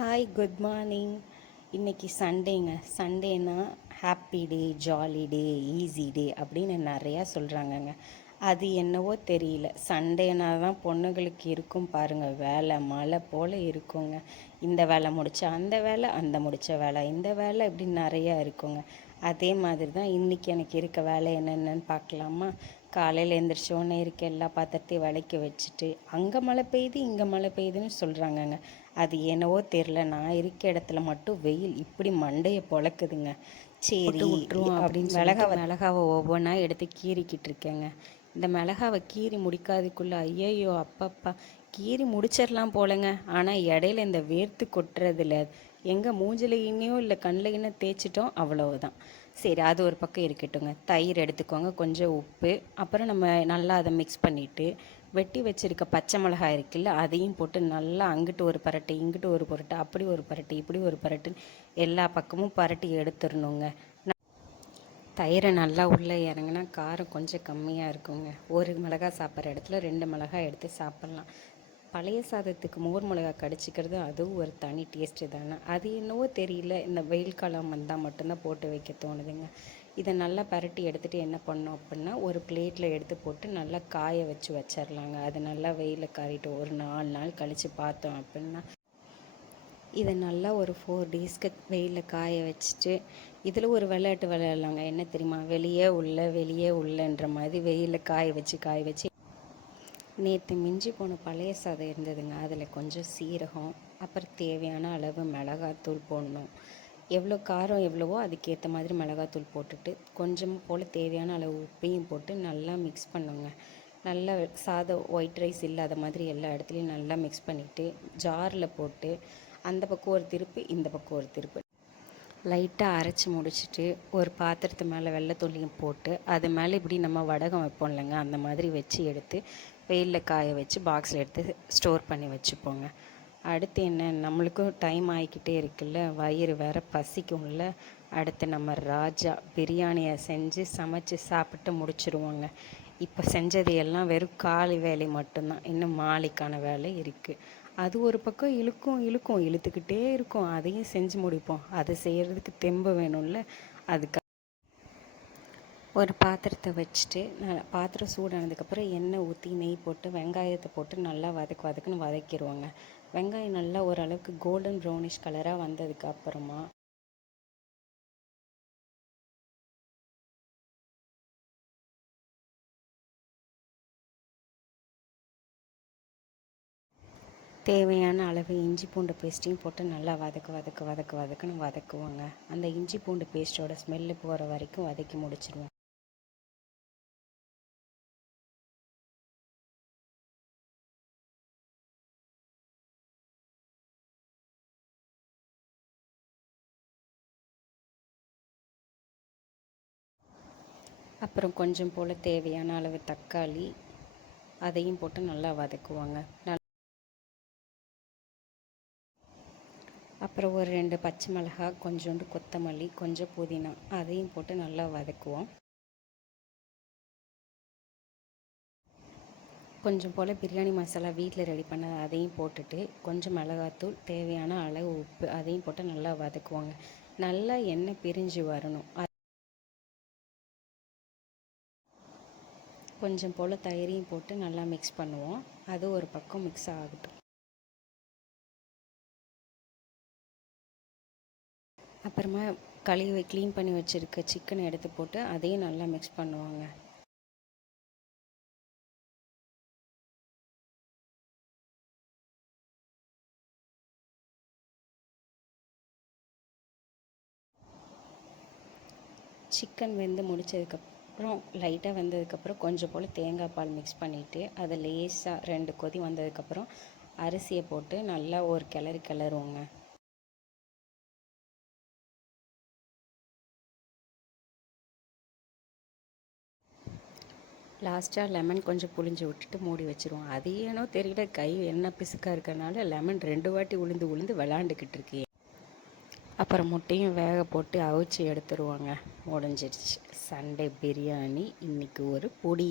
Hi, good morning. இன்றைக்கி சண்டேங்க. சண்டேனா happy day, jolly day, easy day அப்படின்னு நிறையா சொல்கிறாங்கங்க. அது என்னவோ தெரியல, சண்டேனா தான் பொண்ணுங்களுக்கு இருக்கும் பாருங்கள் வேலை, மழை போல் இருக்குங்க. இந்த வேலை முடித்தா அந்த வேலை, அந்த முடித்த வேலை இந்த வேலை, இப்படி நிறையா இருக்குங்க. அதே மாதிரி தான் இன்றைக்கி எனக்கு இருக்க வேலை என்னென்னு பார்க்கலாமா? காலையில் எழுந்திரிச்சோன்னே இருக்க எல்லா பாத்திரத்தையும் விளக்கி வச்சுட்டு, அங்கே மழை பெய்யுது இங்கே மழை பெய்யுதுன்னு சொல்கிறாங்கங்க. அது என்னவோ தெரில, நான் இருக்க இடத்துல மட்டும் வெயில் இப்படி மண்டையை பொழக்குதுங்க. சரி விட்டுருவோம் அப்படின்னு மிளகாவை ஒவ்வொன்றா எடுத்து கீறிக்கிட்டு இருக்கேங்க. இந்த மிளகாவை கீறி முடிக்காதுக்குள்ளே ஐயையோ அப்பப்பா கீறி முடிச்சிடலாம் போலங்க. ஆனால் இடையில இந்த வேர்த்து கொட்டுறதில்ல, எங்கே மூஞ்சில் இன்னையோ இல்லை கண்ணில் இன்னும் தேய்ச்சிட்டோம், அவ்வளவுதான். சரி, அது ஒரு பக்கம் இருக்கட்டுங்க. தயிர் எடுத்துக்கோங்க, கொஞ்சம் உப்பு, அப்புறம் நம்ம நல்லா அதை மிக்ஸ் பண்ணிவிட்டு வெட்டி வச்சுருக்க பச்சை மிளகாய் இருக்குல்ல, அதையும் போட்டு நல்லா அங்கிட்டு ஒரு பரட்டு இங்கிட்டு ஒரு பரட்டு, அப்படி ஒரு பரட்டு இப்படி ஒரு பரட்டுன்னு எல்லா பக்கமும் பரட்டி எடுத்துடணுங்க. தயிரை நல்லா உள்ளே இறங்கினா காரம் கொஞ்சம் கம்மியாக இருக்குங்க. ஒரு மிளகாய் சாப்பிட்ற இடத்துல 2 மிளகாய் எடுத்து சாப்பிட்லாம். பழைய சாதத்துக்கு மோர் மிளகா கடிச்சிக்கிறது அதுவும் ஒரு தனி டேஸ்ட்டு தானே. அது என்னவோ தெரியல, இந்த வெயில் காலம் வந்தால் மட்டும்தான் போட்டு வைக்க தோணுதுங்க. இதை நல்லா பரட்டி எடுத்துகிட்டு என்ன பண்ணோம் அப்படின்னா, ஒரு பிளேட்டில் எடுத்து போட்டு நல்லா காய வச்சிடலாங்க. அது நல்லா வெயிலில் காறிட்டு ஒரு 4 நாள் கழித்து பார்த்தோம் அப்படின்னா, இதை நல்லா ஒரு 4 டேஸ்க்கு வெயிலில் காய வச்சுட்டு, இதில் ஒரு விளையாட்டு விளையாடலாங்க. என்ன தெரியுமா? வெளியே உள்ளன்ற மாதிரி வெயிலில் காய வச்சு நேற்று மிஞ்சி போன பழைய சாதம் இருந்ததுங்க. அதில் கொஞ்சம் சீரகம், அப்புறம் தேவையான அளவு மிளகாத்தூள் போடணும். எவ்வளோ காரம் எவ்வளவோ அதுக்கேற்ற மாதிரி மிளகாத்தூள் போட்டுட்டு, கொஞ்சம் போல் தேவையான அளவு உப்பையும் போட்டு நல்லா மிக்ஸ் பண்ணுங்க. நல்லா சாதம் ஒயிட் ரைஸ் இல்லாத மாதிரி எல்லா இடத்துலையும் நல்லா மிக்ஸ் பண்ணிவிட்டு, ஜாரில் போட்டு அந்த பக்கம் ஒரு திருப்பு இந்த பக்கம் ஒரு திருப்பு லைட்டாக அரைச்சி முடிச்சுட்டு, ஒரு பாத்திரத்து மேலே வெள்ளைத்தூளியும் போட்டு அது மேலே இப்படி நம்ம வடகம் வைப்போம் இல்லைங்க, அந்த மாதிரி வச்சு எடுத்து வெயிலில் காய வச்சு பாக்ஸில் எடுத்து ஸ்டோர் பண்ணி வச்சுப்போங்க. அடுத்து என்ன, நம்மளுக்கும் டைம் ஆகிக்கிட்டே இருக்குல்ல, வயிறு வேறு பசிக்கும்ல. அடுத்து நம்ம ராஜா பிரியாணியை செஞ்சு சமைச்சு சாப்பிட்டு முடிச்சுருவோங்க. இப்போ செஞ்சது எல்லாம் வெறும் காலை வேலை மட்டும்தான், இன்னும் மாலைக்கான வேலை இருக்குது. அது ஒரு பக்கம் இழுத்துக்கிட்டே இருக்கும். அதையும் செஞ்சு முடிப்போம். அதை செய்கிறதுக்கு தெம்பு வேணும்ல. அதுக்கு ஒரு பாத்திரத்தை வச்சுட்டு பாத்திரம் சூடானதுக்கப்புறம் எண்ணெய் ஊற்றி நெய் போட்டு வெங்காயத்தை போட்டு நல்லா வதக்குன்னு வதக்கிடுவோங்க. வெங்காயம் நல்லா ஓரளவுக்கு கோல்டன் ப்ரௌனிஷ் கலராக வந்ததுக்கு அப்புறமா தேவையான அளவு இஞ்சி பூண்டு பேஸ்ட்டையும் போட்டு நல்லா வதக்குன்னு வதக்குவோங்க. அந்த இஞ்சி பூண்டு பேஸ்ட்டோட ஸ்மெல்லு போகிற வரைக்கும் வதக்கி முடிச்சிடுவோம். அப்புறம் கொஞ்சம் போல் தேவையான அளவு தக்காளி, அதையும் போட்டு நல்லா வதக்குவாங்க. அப்புறம் ஒரு 2 பச்சை மிளகாய், கொஞ்சோண்டு கொத்தமல்லி, கொஞ்சம் புதினா, அதையும் போட்டு நல்லா வதக்குவோம். கொஞ்சம் போல் பிரியாணி மசாலா வீட்டில் ரெடி பண்ண அதையும் போட்டுட்டு, கொஞ்சம் மிளகாத்தூள், தேவையான அளவு உப்பு, அதையும் போட்டு நல்லா வதக்குவாங்க. நல்லா எண்ணெய் பிரிஞ்சு வரணும். கொஞ்சம் போல் தயிரையும் போட்டு நல்லா மிக்ஸ் பண்ணுவோம். அது ஒரு பக்கம் மிக்ஸ் ஆகட்டும். அப்புறமா கழுவி க்ளீன் பண்ணி வச்சுருக்க சிக்கனை எடுத்து போட்டு அதையும் நல்லா மிக்ஸ் பண்ணுவாங்க. சிக்கன் வெந்து முடித்ததுக்கப்புறம் லைட்டாக வெந்ததுக்கப்புறம் கொஞ்சம் போல் தேங்காய் பால் மிக்ஸ் பண்ணிவிட்டு, அதை லேசாக 2 கொதி வந்ததுக்கப்புறம் அரிசியை போட்டு நல்லா ஒரு கிளறுவோங்க. லாஸ்ட்டாக லெமன் கொஞ்சம் புழிஞ்சு விட்டுட்டு மூடி வச்சுருவோம். அது ஏனோ தெரியல, கை எண்ணெய் பிசுக்காக இருக்கிறனால லெமன் 2 வாட்டி உளுந்து விளாண்டுக்கிட்டு இருக்கேன். அப்புறம் முட்டையும் வேக போட்டு அவிச்சு எடுத்துருவாங்க. முடிஞ்சிடுச்சு. சண்டே பிரியாணி இன்றைக்கி ஒரு பொடி.